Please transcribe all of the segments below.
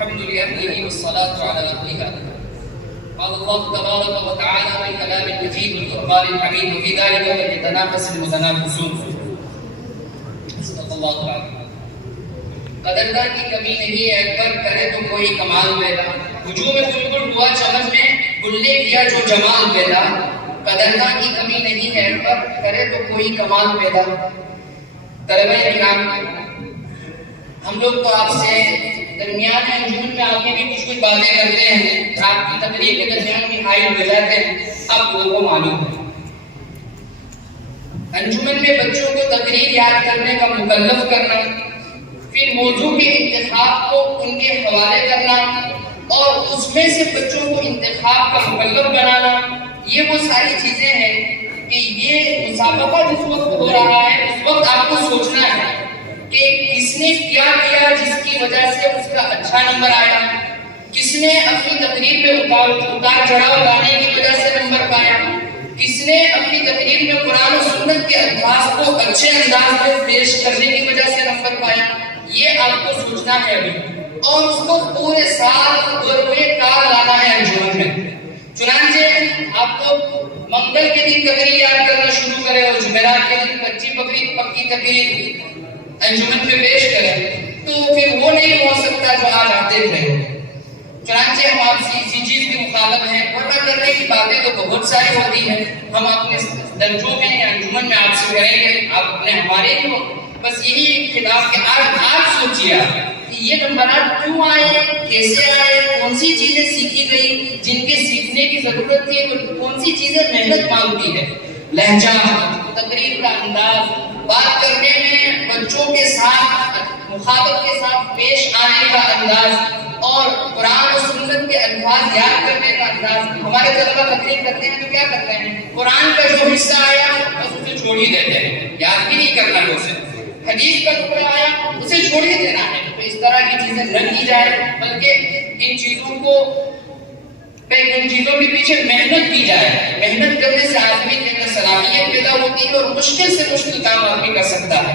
الحمد لله والصلاة على رسوله. قال الله تبارك وتعالى في كلام المجيد والقرآن الحكيم وفي ذلك فليتنافس المتنافسون. صدق اللہ تعالی. قدردان کی کمی نہیں ہے، کر کرے تو کوئی کمال پیدا. ہجوم بلبل ہوا چمن میں، گل نے کیا جو جمال پیدا. قدردان کی کمی نہیں ہے، کر کرے تو کوئی کمال پیدا. طلبہ کرام، ہم لوگ تو آپ سے درمیان انجمن میں آگے بھی کچھ باتیں کرتے ہیں، آپ کی تقریر کے درمیان بھی حائل ہو جاتے ہیں، آپ لوگوں کو معلوم ہے. انجمن میں بچوں کو تقریر یاد کرنے کا مکلف کرنا، پھر موضوع کے انتخاب کو ان کے حوالے کرنا اور اس میں سے بچوں کو انتخاب کا مکلف بنانا، یہ وہ ساری چیزیں ہیں کہ یہ مسابقہ جس وقت ہو رہا ہے اس وقت آپ کو سوچنا ہے کہ کس نے کیا کیا جس کی وجہ سے اس کا اچھا نمبر آیا، کس نے اپنی تقریر میں اتار چڑھاؤ لانے کی وجہ سے نمبر پایا، کس نے اپنی تقریر میں قرآن و سنت کے الفاظ کو اچھے انداز میں پیش کرنے کی وجہ سے نمبر پایا. یہ آپ کو سوچنا ہے ابھی، اور اس کو پورے سال پورے کار لانا ہے انجمن میں. چنانچہ آپ کو منگل کے دن تقریر یاد کرنا شروع کرے اور جمعرات کے دن کچی پکی تقریر انجمن پہ پیش کریں تو پھر وہ نہیں ہو سکتا جو آج آپ دیکھ رہے ہیں. چنانچہ ہم آپ سے اسی چیز کی مخالف ہیں، ورنہ کرنے کی باتیں تو بہت ساری ہوتی ہیں، ہم اپنے درجوں میں یا انجمن میں آپ سے کریں گے، آپ اپنے ہمارے لیے بس یہی خطاب کہ آج سوچیے کہ یہ نمبرات کیوں آئے، کیسے آئے، کون سی چیزیں سیکھی گئی جن کے سیکھنے کی ضرورت تھی، کون سی چیزیں محنت مانگتی ہے. لہجہ، تقریر کا انداز، بات کرنے میں بچوں کے ساتھ مخاطب کے ساتھ پیش آنے کا انداز اور قرآن و سنت کے الفاظ یاد کرنے کا انداز. ہمارے طلبہ تقریر کرتے ہیں تو کیا کرتے ہیں، قرآن کا جو حصہ آیا بس اسے چھوڑ ہی دیتے ہیں، یاد بھی نہیں کرنا ہے اسے. حدیث کا ٹکڑا آیا اسے چھوڑ ہی دینا ہے. تو اس طرح کی چیزیں نہ کی جائے، بلکہ ان چیزوں کے پیچھے محنت کی جائے. محنت کرنے سے آدمی کے اندر صلاحیت پیدا ہوتی ہے اور مشکل سے مشکل کام آدمی کر سکتا ہے.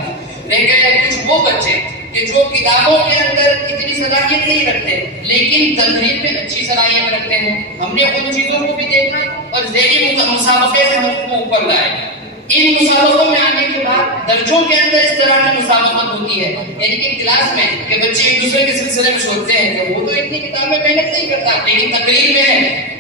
لیکن کچھ وہ بچے کہ جو کتابوں کے اندر اتنی صلاحیت نہیں رکھتے لیکن تقریر میں اچھی صلاحیت رکھتے ہیں، ہم نے ان چیزوں کو بھی دیکھا اور ذیلی مسابقے سے ہم کو اوپر لائے. ان مسابقوں میں آنے کے بعد درجوں کے اندر اس طرح کی مسابقت ہوتی ہے، یعنی کہ کلاس میں کہ بچے ایک دوسرے کے سلسلے میں سوچتے ہیں کہ وہ تو اتنی کتاب میں محنت نہیں کرتا، لیکن تقریر میں ہے.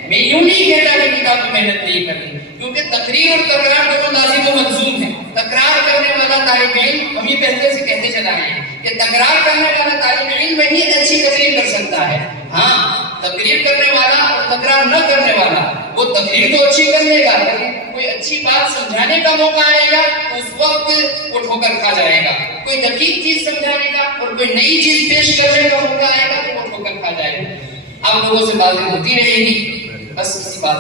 میں یوں نہیں کہتا کہ کتاب میں محنت نہیں کرتی، کیونکہ تقریر اور تکرار دونوں لازم و ملزوم ہے. تکرار کرنے والا طالب علم، ہم یہ پہلے سے کہتے چلا ہیں کہ تکرار کرنے والا طالب علم ہی اچھی تقریر کر سکتا ہے. ہاں، تقریر کرنے والا اور تکرار نہ کرنے والا وہ تقریر تو اچھی کر لے گا، لیکن کوئی اچھی بات سمجھانے کا موقع آئے گا تو اس وقت وہ ٹھوکر کھا جائے گا. کوئی دقیق چیز سمجھانے کا اور کوئی نئی چیز پیش کرنے کا موقع آئے گا تو وہ ٹھوکر کھا جائے گا. آپ لوگوں سے باتیں ہوتی رہے گی، بس اسی بات